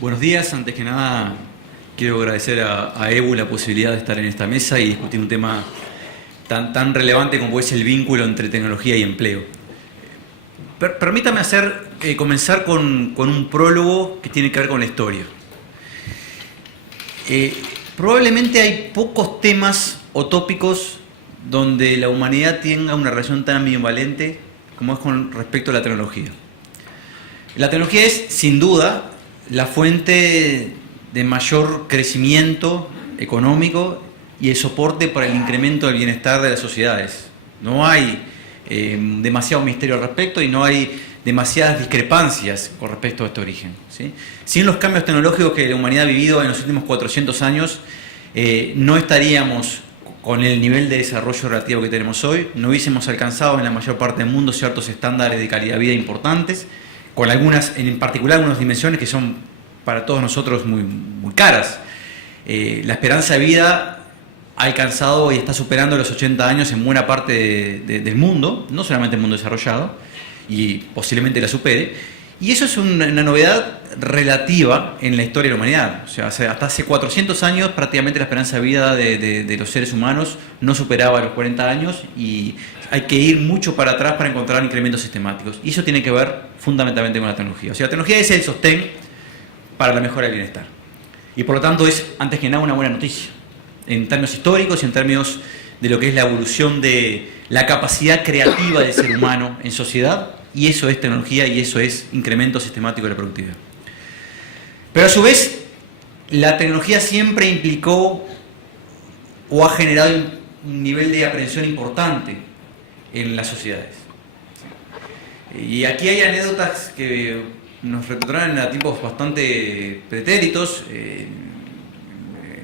Buenos días, antes que nada quiero agradecer a EBU la posibilidad de estar en esta mesa y discutir un tema tan relevante como es el vínculo entre tecnología y empleo. Permítame comenzar con un prólogo que tiene que ver con la historia. Probablemente hay pocos temas o tópicos donde la humanidad tenga una relación tan ambivalente como es con respecto a la tecnología. La tecnología es, sin duda, la fuente de mayor crecimiento económico y el soporte para el incremento del bienestar de las sociedades. No hay demasiado misterio al respecto y no hay demasiadas discrepancias con respecto a este origen, ¿sí? Sin los cambios tecnológicos que la humanidad ha vivido en los últimos 400 años, no estaríamos con el nivel de desarrollo relativo que tenemos hoy, no hubiésemos alcanzado en la mayor parte del mundo ciertos estándares de calidad de vida importantes, con algunas, en particular algunas dimensiones que son para todos nosotros muy caras. La esperanza de vida ha alcanzado y está superando los 80 años en buena parte del mundo, no solamente el mundo desarrollado, y posiblemente la supere. Y eso es una novedad relativa en la historia de la humanidad. O sea, hasta hace 400 años prácticamente la esperanza de vida de los seres humanos no superaba los 40 años y hay que ir mucho para atrás para encontrar incrementos sistemáticos. Y eso tiene que ver fundamentalmente con la tecnología. O sea, la tecnología es el sostén para la mejora del bienestar. Y por lo tanto es, antes que nada, una buena noticia. En términos históricos y en términos de lo que es la evolución de la capacidad creativa del ser humano en sociedad. Y eso es tecnología y eso es incremento sistemático de la productividad. Pero a su vez, la tecnología siempre implicó o ha generado un nivel de aprehensión importante en las sociedades. Y aquí hay anécdotas que nos retrotraen a tiempos bastante pretéritos.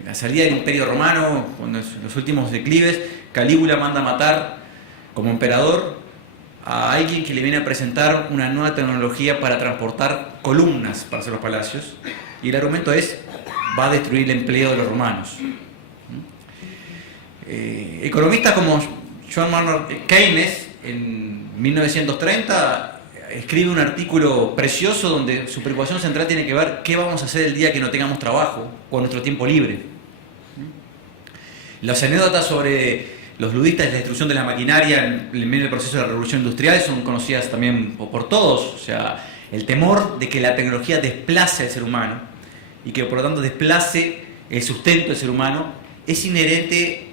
La salida del Imperio Romano, cuando en los últimos declives, Calígula manda matar como emperador a alguien que le viene a presentar una nueva tecnología para transportar columnas para hacer los palacios, y el argumento es: va a destruir el empleo de los romanos. Economistas como John Maynard Keynes en 1930 escribe un artículo precioso donde su preocupación central tiene que ver qué vamos a hacer el día que no tengamos trabajo con nuestro tiempo libre. Las anécdotas sobre los ludistas y la destrucción de la maquinaria en medio del proceso de la revolución industrial son conocidas también por todos. O sea, el temor de que la tecnología desplace al ser humano y que por lo tanto desplace el sustento del ser humano es inherente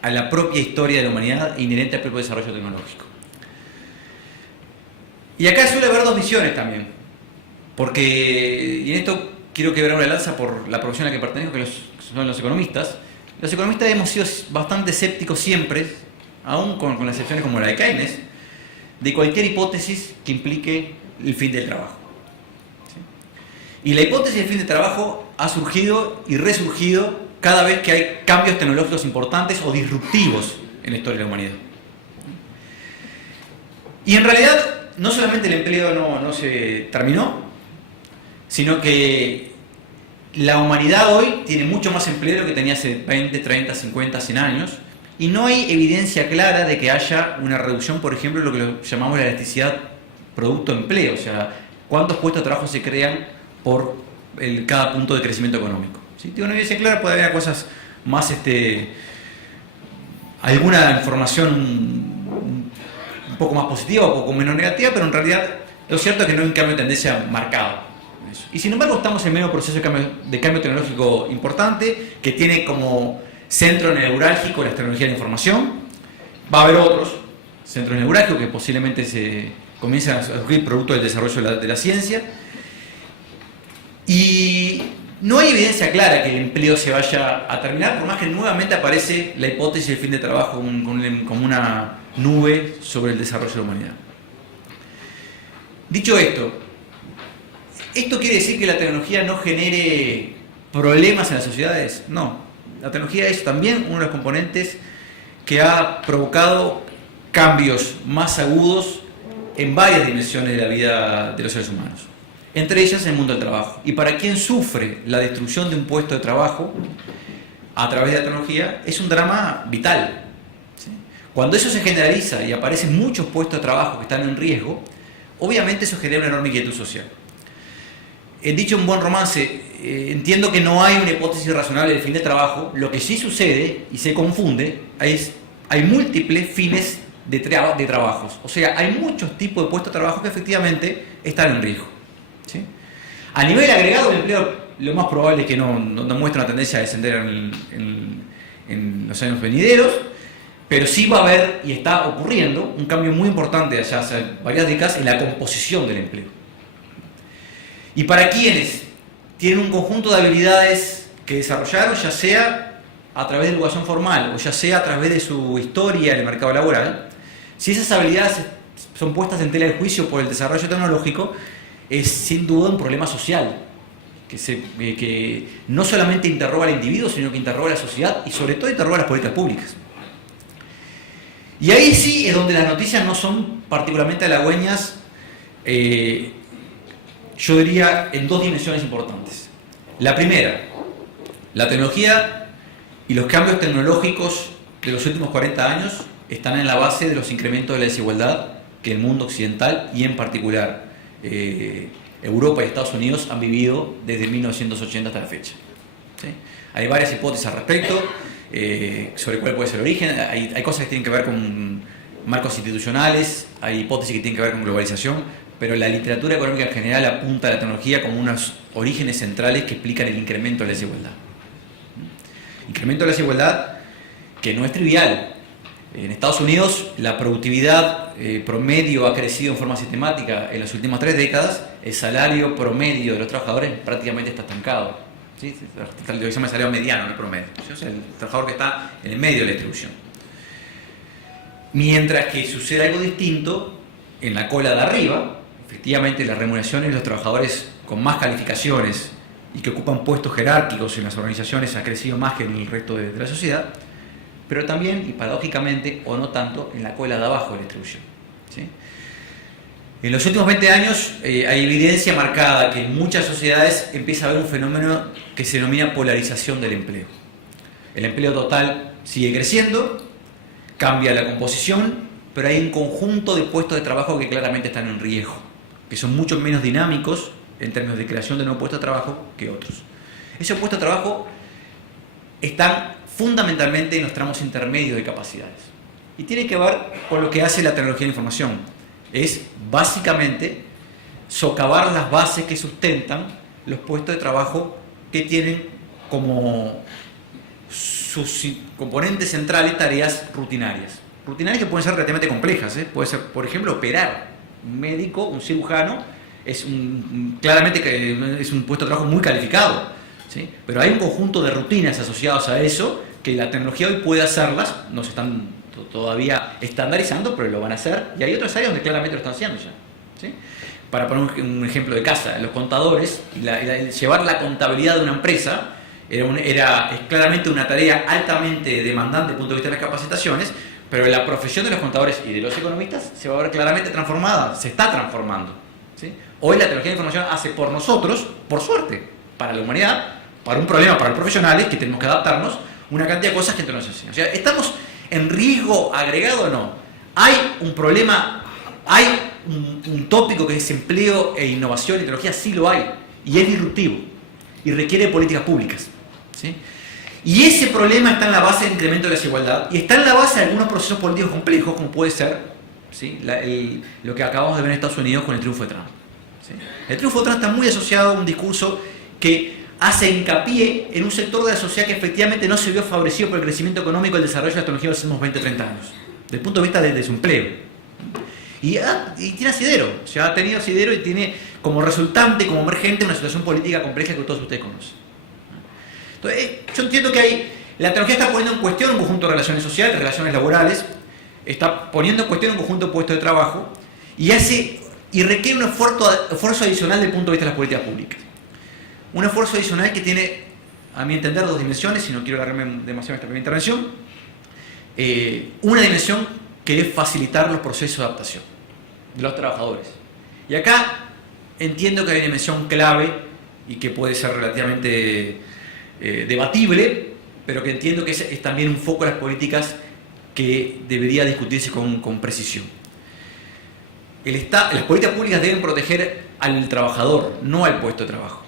a la propia historia de la humanidad e inherente al propio desarrollo tecnológico. Y acá suele haber dos visiones también, porque, y en esto quiero quebrar una lanza por la profesión a la que pertenezco, que son los economistas. Los economistas hemos sido bastante escépticos siempre, aún con las excepciones como la de Keynes, de cualquier hipótesis que implique el fin del trabajo. ¿Sí? Y la hipótesis del fin del trabajo ha surgido y resurgido cada vez que hay cambios tecnológicos importantes o disruptivos en la historia de la humanidad. Y en realidad, no solamente el empleo no se terminó, sino que la humanidad hoy tiene mucho más empleo de lo que tenía hace 20, 30, 50, 100 años, y no hay evidencia clara de que haya una reducción, por ejemplo, de lo que llamamos la elasticidad producto-empleo, o sea, cuántos puestos de trabajo se crean por cada punto de crecimiento económico. ¿Sí? Tiene una evidencia clara, puede haber cosas más, alguna información un poco más positiva o un poco menos negativa, pero en realidad lo cierto es que no hay un cambio de tendencia marcado. Y sin embargo estamos en medio de un proceso de cambio tecnológico importante que tiene como centro neurálgico las tecnologías de información. Va a haber otros centros neurálgicos que posiblemente se comiencen a surgir producto del desarrollo de la ciencia. Y no hay evidencia clara que el empleo se vaya a terminar, por más que nuevamente aparece la hipótesis del fin de trabajo como una nube sobre el desarrollo de la humanidad. Dicho esto, ¿esto quiere decir que la tecnología no genere problemas en las sociedades? No. La tecnología es también uno de los componentes que ha provocado cambios más agudos en varias dimensiones de la vida de los seres humanos. Entre ellas el mundo del trabajo. Y para quien sufre la destrucción de un puesto de trabajo a través de la tecnología, es un drama vital. ¿Sí? Cuando eso se generaliza y aparecen muchos puestos de trabajo que están en riesgo, obviamente eso genera una enorme inquietud social. dicho un buen romance, entiendo que no hay una hipótesis razonable del fin del trabajo. Lo que sí sucede y se confunde es hay múltiples fines de trabajos. O sea, hay muchos tipos de puestos de trabajo que efectivamente están en riesgo, ¿sí? A nivel agregado, el empleo lo más probable es que no muestre una tendencia a descender en los años venideros, pero sí va a haber, y está ocurriendo, un cambio muy importante allá hace varias décadas en la composición del empleo. Y para quienes tienen un conjunto de habilidades que desarrollaron, ya sea a través de educación formal o ya sea a través de su historia en el mercado laboral, si esas habilidades son puestas en tela de juicio por el desarrollo tecnológico, es sin duda un problema social, que no solamente interroga al individuo, sino que interroga a la sociedad y sobre todo interroga a las políticas públicas. Y ahí sí es donde las noticias no son particularmente halagüeñas, yo diría en dos dimensiones importantes. La primera, la tecnología y los cambios tecnológicos de los últimos 40 años están en la base de los incrementos de la desigualdad que el mundo occidental y en particular Europa y Estados Unidos han vivido desde 1980 hasta la fecha, ¿sí? Hay varias hipótesis al respecto sobre cuál puede ser el origen. Hay cosas que tienen que ver con marcos institucionales, hay hipótesis que tienen que ver con globalización, pero la literatura económica en general apunta a la tecnología como unos orígenes centrales que explican el incremento de la desigualdad. Incremento de la desigualdad que no es trivial. En Estados Unidos la productividad promedio ha crecido en forma sistemática en las últimas 3 décadas, el salario promedio de los trabajadores prácticamente está estancado, ¿sí? Lo que se llama el salario mediano, no el promedio, ¿sí? O sea, el trabajador que está en el medio de la distribución. Mientras que sucede algo distinto en la cola de arriba, efectivamente las remuneraciones de los trabajadores con más calificaciones y que ocupan puestos jerárquicos en las organizaciones ha crecido más que en el resto de la sociedad, pero también, y paradójicamente, o no tanto, en la cola de abajo de la distribución, ¿sí? En los últimos 20 años hay evidencia marcada que en muchas sociedades empieza a haber un fenómeno que se denomina polarización del empleo. El empleo total sigue creciendo, cambia la composición, pero hay un conjunto de puestos de trabajo que claramente están en riesgo, que son mucho menos dinámicos en términos de creación de nuevos puestos de trabajo que otros. Esos puestos de trabajo están fundamentalmente en los tramos intermedios de capacidades. Y tiene que ver con lo que hace la tecnología de la información. Es básicamente socavar las bases que sustentan los puestos de trabajo que tienen como sus componentes centrales tareas rutinarias. Rutinarias que pueden ser relativamente complejas, ¿eh? Puede ser, por ejemplo, operar. Un médico, un cirujano, claramente que es un puesto de trabajo muy calificado, ¿sí? Pero hay un conjunto de rutinas asociadas a eso que la tecnología hoy puede hacerlas, no se están todavía estandarizando, pero lo van a hacer, y hay otras áreas donde claramente lo están haciendo ya, ¿sí? Para poner un ejemplo de casa, los contadores, llevar la contabilidad de una empresa es claramente una tarea altamente demandante desde el punto de vista de las capacitaciones, pero la profesión de los contadores y de los economistas se va a ver claramente transformada, se está transformando, ¿sí? Hoy la tecnología de información hace por nosotros, por suerte, para la humanidad, para un problema para los profesionales que tenemos que adaptarnos, una cantidad de cosas que entonces nos enseñan. O sea, ¿estamos en riesgo agregado o no? Hay un problema, hay un tópico que es empleo e innovación y tecnología, sí lo hay, y es disruptivo, y requiere políticas públicas, ¿sí? Y ese problema está en la base del incremento de la desigualdad, y está en la base de algunos procesos políticos complejos, como puede ser, ¿sí?, lo que acabamos de ver en Estados Unidos con el triunfo de Trump, ¿sí? El triunfo de Trump está muy asociado a un discurso que hace hincapié en un sector de la sociedad que efectivamente no se vio favorecido por el crecimiento económico y el desarrollo de la tecnología de los últimos 20 o 30 años, desde el punto de vista de su empleo. Y tiene asidero, o sea, ha tenido asidero y tiene como resultante, como emergente, una situación política compleja que todos ustedes conocen. Entonces, yo entiendo que la tecnología está poniendo en cuestión un conjunto de relaciones sociales, relaciones laborales, está poniendo en cuestión un conjunto de puestos de trabajo y requiere un esfuerzo adicional desde el punto de vista de las políticas públicas. Un esfuerzo adicional que tiene, a mi entender, dos dimensiones, y no quiero alargarme demasiado en esta primera intervención. Una dimensión que es facilitar los procesos de adaptación de los trabajadores. Y acá entiendo que hay una dimensión clave y que puede ser relativamente debatible, pero que entiendo que es también un foco de las políticas que debería discutirse con precisión. Las políticas públicas deben proteger al trabajador, no al puesto de trabajo.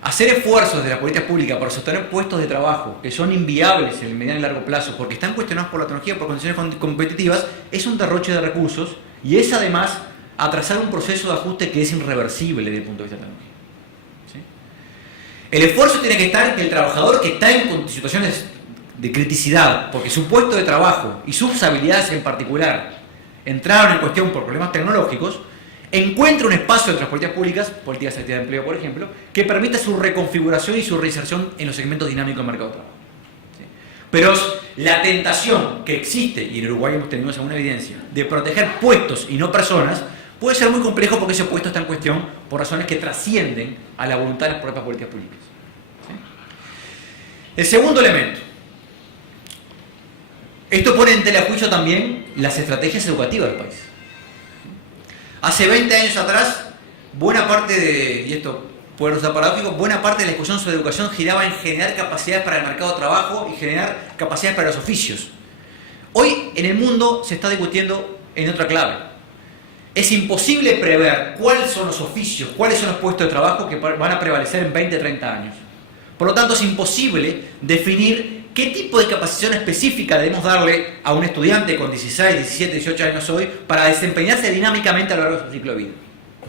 Hacer esfuerzos de las políticas públicas para sostener puestos de trabajo que son inviables en el mediano y largo plazo porque están cuestionados por la tecnología, por condiciones competitivas, es un derroche de recursos y es además atrasar un proceso de ajuste que es irreversible desde el punto de vista de la tecnología. ¿Sí? El esfuerzo tiene que estar en que el trabajador que está en situaciones de criticidad, porque su puesto de trabajo y sus habilidades en particular entraron en cuestión por problemas tecnológicos, encuentre un espacio entre las políticas públicas, políticas de actividad de empleo, por ejemplo, que permita su reconfiguración y su reinserción en los segmentos dinámicos del mercado de trabajo. ¿Sí? Pero la tentación que existe, y en Uruguay hemos tenido alguna evidencia, de proteger puestos y no personas, puede ser muy complejo porque ese puesto está en cuestión por razones que trascienden a la voluntad de las propias políticas públicas. ¿Sí? El segundo elemento. Esto pone en tela de juicio también las estrategias educativas del país. Hace 20 años atrás, buena parte de, y esto puede resultar paradójico, buena parte de la discusión sobre educación giraba en generar capacidades para el mercado de trabajo y generar capacidades para los oficios. Hoy en el mundo se está discutiendo en otra clave. Es imposible prever cuáles son los oficios, cuáles son los puestos de trabajo que van a prevalecer en 20, 30 años. Por lo tanto, es imposible definir qué tipo de capacitación específica debemos darle a un estudiante con 16, 17, 18 años hoy para desempeñarse dinámicamente a lo largo de su ciclo de vida.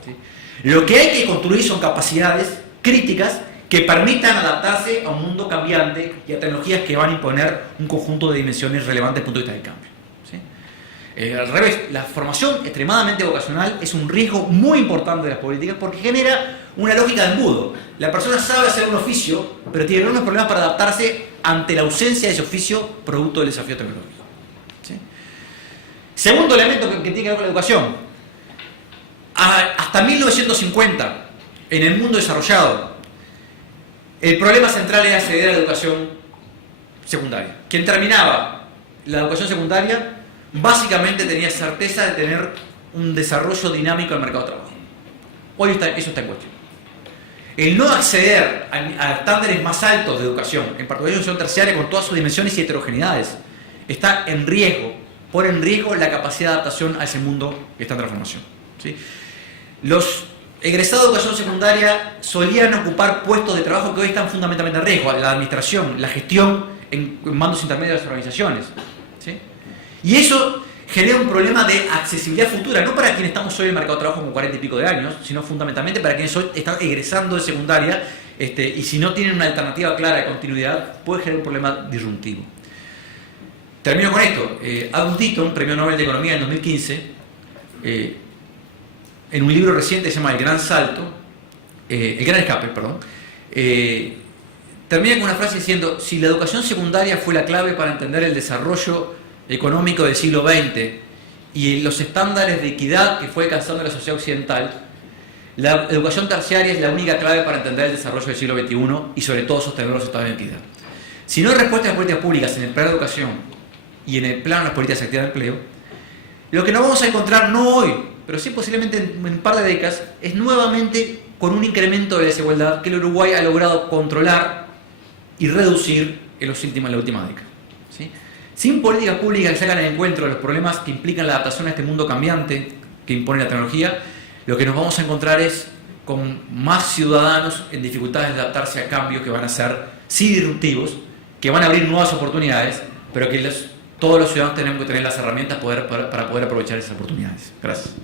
¿Sí? Lo que hay que construir son capacidades críticas que permitan adaptarse a un mundo cambiante y a tecnologías que van a imponer un conjunto de dimensiones relevantes desde el punto de vista del cambio. ¿Sí? Al revés, la formación extremadamente vocacional es un riesgo muy importante de las políticas porque genera una lógica de embudo. La persona sabe hacer un oficio, pero tiene unos problemas para adaptarse ante la ausencia de ese oficio producto del desafío tecnológico. ¿Sí? Segundo elemento que tiene que ver con la educación. Hasta 1950, en el mundo desarrollado, el problema central era acceder a la educación secundaria. Quien terminaba la educación secundaria básicamente tenía certeza de tener un desarrollo dinámico del mercado de trabajo. Hoy eso está en cuestión. El no acceder a estándares más altos de educación, en particular la educación terciaria con todas sus dimensiones y heterogeneidades, está en riesgo, pone en riesgo la capacidad de adaptación a ese mundo que está en transformación. ¿Sí? Los egresados de educación secundaria solían ocupar puestos de trabajo que hoy están fundamentalmente en riesgo, la administración, la gestión en mandos intermedios de las organizaciones. ¿Sí? Y eso genera un problema de accesibilidad futura, no para quienes estamos hoy en el mercado de trabajo con 40 y pico de años, sino fundamentalmente para quienes hoy están egresando de secundaria y si no tienen una alternativa clara de continuidad, puede generar un problema disruptivo. Termino con esto. Adam Deaton, Premio Nobel de Economía en 2015, en un libro reciente que se llama El Gran Escape, termina con una frase diciendo: si la educación secundaria fue la clave para entender el desarrollo económico del siglo XX y los estándares de equidad que fue alcanzando la sociedad occidental, la educación terciaria es la única clave para entender el desarrollo del siglo XXI y sobre todo sostener los estados de equidad. Si no hay respuesta a las políticas públicas en el plano de educación y en el plano de las políticas de actividad de empleo, lo que nos vamos a encontrar no hoy, pero sí posiblemente en un par de décadas, es nuevamente con un incremento de desigualdad que el Uruguay ha logrado controlar y reducir en la última década. ¿Sí? Sin políticas públicas que sacan el encuentro de los problemas que implican la adaptación a este mundo cambiante que impone la tecnología, lo que nos vamos a encontrar es con más ciudadanos en dificultades de adaptarse a cambios que van a ser sí disruptivos, que van a abrir nuevas oportunidades, pero que todos los ciudadanos tenemos que tener las herramientas para poder aprovechar esas oportunidades. Gracias.